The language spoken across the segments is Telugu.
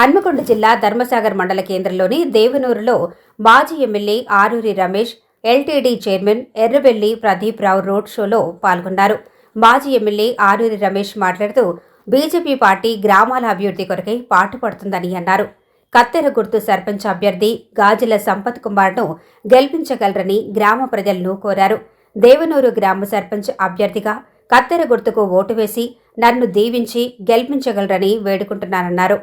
హన్మకొండ జిల్లా ధర్మసాగర్ మండల కేంద్రంలోని దేవనూరులో మాజీ MLA Aruri Ramesh LTD chairman Errabelli Pradeep Rao road షోలో పాల్గొన్నారు. మాజీ ఎమ్మెల్యే ఆరూరి రమేష్ మాట్లాడుతూ బీజేపీ పార్టీ గ్రామాల అభివృద్ధి కొరకై పాటుపడుతుందని అన్నారు. కత్తెర గుర్తు సర్పంచ్ అభ్యర్థి గాజుల సంపత్ కుమార్ను గెలిపించగలరని గ్రామ ప్రజలను కోరారు. దేవనూరు గ్రామ సర్పంచ్ అభ్యర్థిగా కత్తెర గుర్తుకు ఓటు వేసి నన్ను దీవించి గెలిపించగలరని వేడుకుంటున్నానన్నారు.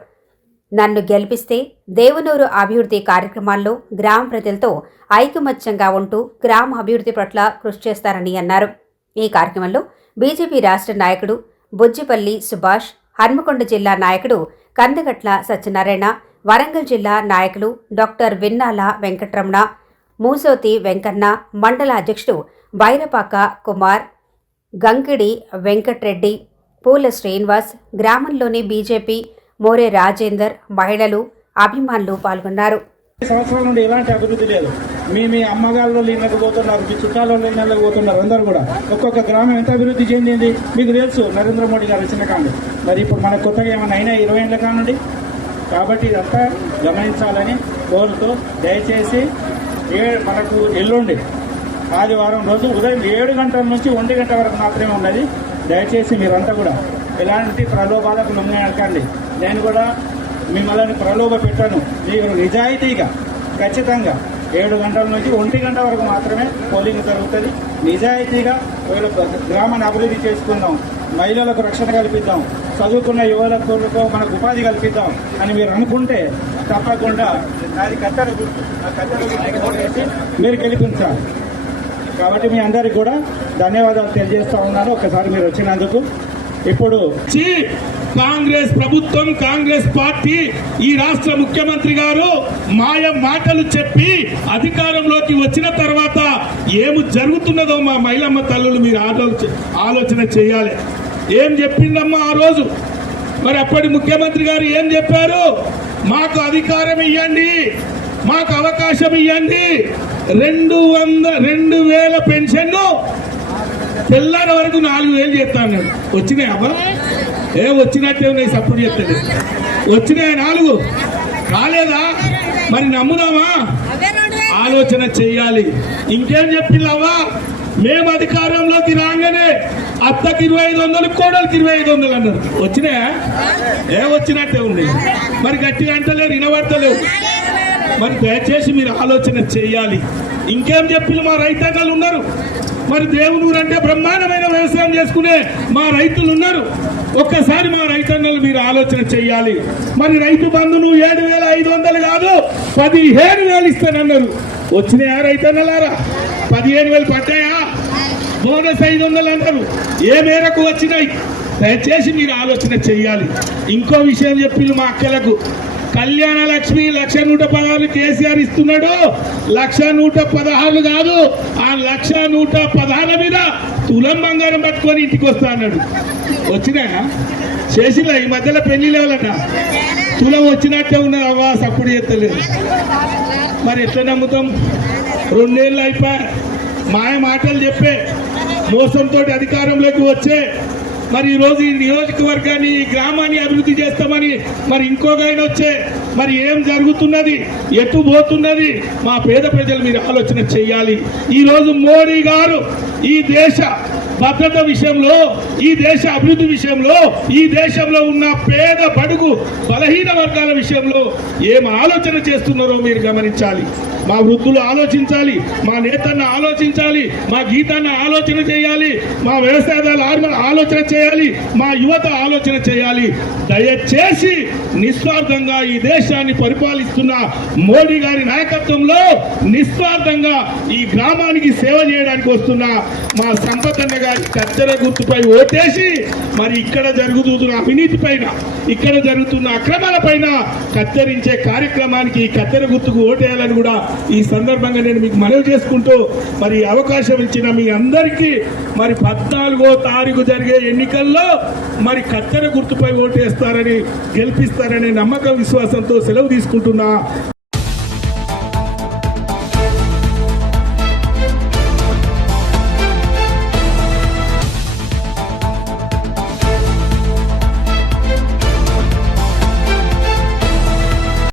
నన్ను గెలిపిస్తే దేవనూరు అభివృద్ధి కార్యక్రమాల్లో గ్రామ ప్రజలతో ఐకమత్యంగా ఉంటూ గ్రామ అభివృద్ధి పట్ల కృషి చేస్తారని అన్నారు. ఈ కార్యక్రమంలో బీజేపీ రాష్ట్ర నాయకుడు బుజ్జిపల్లి సుభాష్ హన్మకొండ జిల్లా నాయకుడు కందగట్ల సత్యనారాయణ వరంగల్ జిల్లా నాయకులు డాక్టర్ విన్నాల వెంకట్రమణ మూసోతి వెంకన్న మండల అధ్యక్షుడు బైరపాక కుమార్ గంకిడి వెంకట్రెడ్డి పూల శ్రీనివాస్ గ్రామంలోని బీజేపీ మోరే రాజేందర్ మహిళలు అభిమానులు పాల్గొన్నారు. సంవత్సరాల నుండి ఎలాంటి అభివృద్ధి లేదు. మీ మీ అమ్మగాళ్ళు ఇళ్ళకి పోతున్నారు మీ చుట్టాలలో ఇళ్ళకి పోతున్నారు అందరూ కూడా. ఒక్కొక్క గ్రామం ఎంత అభివృద్ధి చెందింది? మీకు తెలుసు నరేంద్ర మోడీ గారు వచ్చిన కాండి మరి ఇప్పుడు మనకు కొత్తగా ఏమైనా అయినా ఇరవై ఏళ్ళ కానుండి. కాబట్టి ఇదంతా గమనించాలని కోరుతూ దయచేసి ఏ మనకు ఎల్లుండి ఆదివారం రోజు ఉదయం ఏడు గంటల నుంచి ఒంటి గంట వరకు మాత్రమే ఉన్నది. దయచేసి మీరంతా కూడా ఎలాంటి ప్రలోభాలకు లొంగకండి నేను కూడా మిమ్మల్ని ప్రలోభ పెట్టాను మీరు నిజాయితీగా ఖచ్చితంగా ఏడు గంటల నుంచి ఒంటి గంట వరకు మాత్రమే పోలింగ్ జరుగుతుంది. నిజాయితీగా వీళ్ళ గ్రామాన్ని అభివృద్ధి చేసుకుందాం మహిళలకు రక్షణ కల్పిద్దాం చదువుకున్న యువలకు మనకు ఉపాధి కల్పిద్దాం అని మీరు అనుకుంటే తప్పకుండా నాది కత్తెర గుర్తు మీరు గెలిపించాలి. కాబట్టి మీ అందరికి కూడా ధన్యవాదాలు తెలియజేస్తా ఉన్నాను. ఒకసారి మీరు వచ్చినందుకు ఇప్పుడు వచ్చి కాంగ్రెస్ ప్రభుత్వం కాంగ్రెస్ పార్టీ ఈ రాష్ట్ర ముఖ్యమంత్రి గారు మాయ మాటలు చెప్పి అధికారంలోకి వచ్చిన తర్వాత ఏమి జరుగుతున్నదో మా మహిళమ్మ తల్లులు మీరు ఆలోచన ఆలోచన చేయాలి. ఏం చెప్పిందమ్మా ఆ రోజు? మరి అప్పటి ముఖ్యమంత్రి గారు ఏం చెప్పారు? మాకు అధికారం ఇవ్వండి మాకు అవకాశం ఇవ్వండి రెండు వంద రెండు వేల పెన్షన్ తెల్లారి వరకు నాలుగు వేలు చేస్తాను నేను వచ్చినాయి అబ్బా? ఏ వచ్చినట్టే ఉన్నాయి సపోర్ట్ చేస్తుంది వచ్చినాయి నాలుగు? కాలేదా మరి నమ్ముదామా? ఆలోచన చెయ్యాలి. ఇంకేం చెప్పిల్లవ్వా మేము అధికారంలోకి రాగానే అత్తకి ఇరవై ఐదు వందలు కోడలికి ఇరవై ఐదు వందలు అన్నారు. వచ్చినాయా? ఏ వచ్చినట్టే ఉంది. మరి గట్టిగా అంటలేరు వినబడతలేవు మరి దయచేసి మీరు ఆలోచన చేయాలి ఇంకేం చెప్పిన మా రైతాంగాలు ఉన్నారు. మరి దేవునూరు అంటే బ్రహ్మాండమైన వ్యవసాయం చేసుకునే మా రైతులు ఉన్నారు. ఒక్కసారి మా రైతన్నలు మీరు ఆలోచన చేయాలి మరి రైతు బంధును ఏడు వేల ఐదు వందలు కాదు పదిహేను వేలు ఇస్తానన్నారు. వచ్చినాయా రైతన్నలారా? పదిహేను వేలు పడ్డాయా? బోనస్ ఐదు వందలు అన్నారు. ఏ మేరకు వచ్చినాయి? దయచేసి మీరు ఆలోచన చేయాలి ఇంకో విషయం చెప్పిళ్ళు మా అక్కలకు కళ్యాణ లక్ష్మి లక్ష నూట పదహారు కేసీఆర్ ఇస్తున్నాడు. లక్ష నూట పదహారు కాదు ఆ లక్ష నూట పదహారు మీద తులం బంగారం పట్టుకొని ఇంటికి వస్తా అన్నాడు. వచ్చినాయా? చేసినా ఈ మధ్యలో పెళ్ళి లేవాలట. తులం వచ్చినట్టే ఉన్నది అవ్వా సప్పుడు చేస్తలేదు. మరి ఎట్లా నమ్ముతాం? రెండేళ్ళు అయిపోయా మాయ మాటలు చెప్పే మోసంతో అధికారంలోకి వచ్చే మరి ఈ రోజు ఈ నియోజకవర్గాన్ని ఈ గ్రామాన్ని అభివృద్ధి చేస్తామని మరి ఇంకొక ఆయన వచ్చే మరి ఏం జరుగుతున్నది ఎటు పోతున్నది మా పేద ప్రజలు మీరు ఆలోచన చేయాలి. ఈరోజు మోడీ గారు ఈ దేశ భద్రత విషయంలో ఈ దేశ అభివృద్ధి విషయంలో ఈ దేశంలో ఉన్న పేద బడుగు బలహీన వర్గాల విషయంలో ఏం ఆలోచన చేస్తున్నారో మీరు గమనించాలి. మా వృద్ధులు ఆలోచించాలి మా నేతన్న ఆలోచించాలి మా గీతాన్న ఆలోచన చేయాలి మా వ్యవసాయదారులు ఆలోచన చేయాలి మా యువత ఆలోచన చేయాలి. దయచేసి నిస్వార్థంగా ఈ దేశాన్ని పరిపాలిస్తున్న మోడీ గారి నాయకత్వంలో నిస్వార్థంగా ఈ గ్రామానికి సేవ చేయడానికి వస్తున్న మా సంపతన్న గారి కత్తెర గుర్తుపై ఓటేసి మరి ఇక్కడ జరుగుతున్న అవినీతి పైన ఇక్కడ జరుగుతున్న అక్రమాల పైన కత్తిరించే కార్యక్రమానికి కత్తెర గుర్తుకు ఓటేయాలని కూడా ఈ సందర్భంగా నేను మీకు మనవి చేసుకుంటూ మరి అవకాశం ఇచ్చిన మీ అందరికీ మరి పద్నాలుగో తారీఖు జరిగే ఎన్నికల్లో మరి కత్తెర గుర్తుపై ఓటేస్తారని గెలిపిస్తారనే నమ్మకం విశ్వాసంతో సెలవు తీసుకుంటున్నా.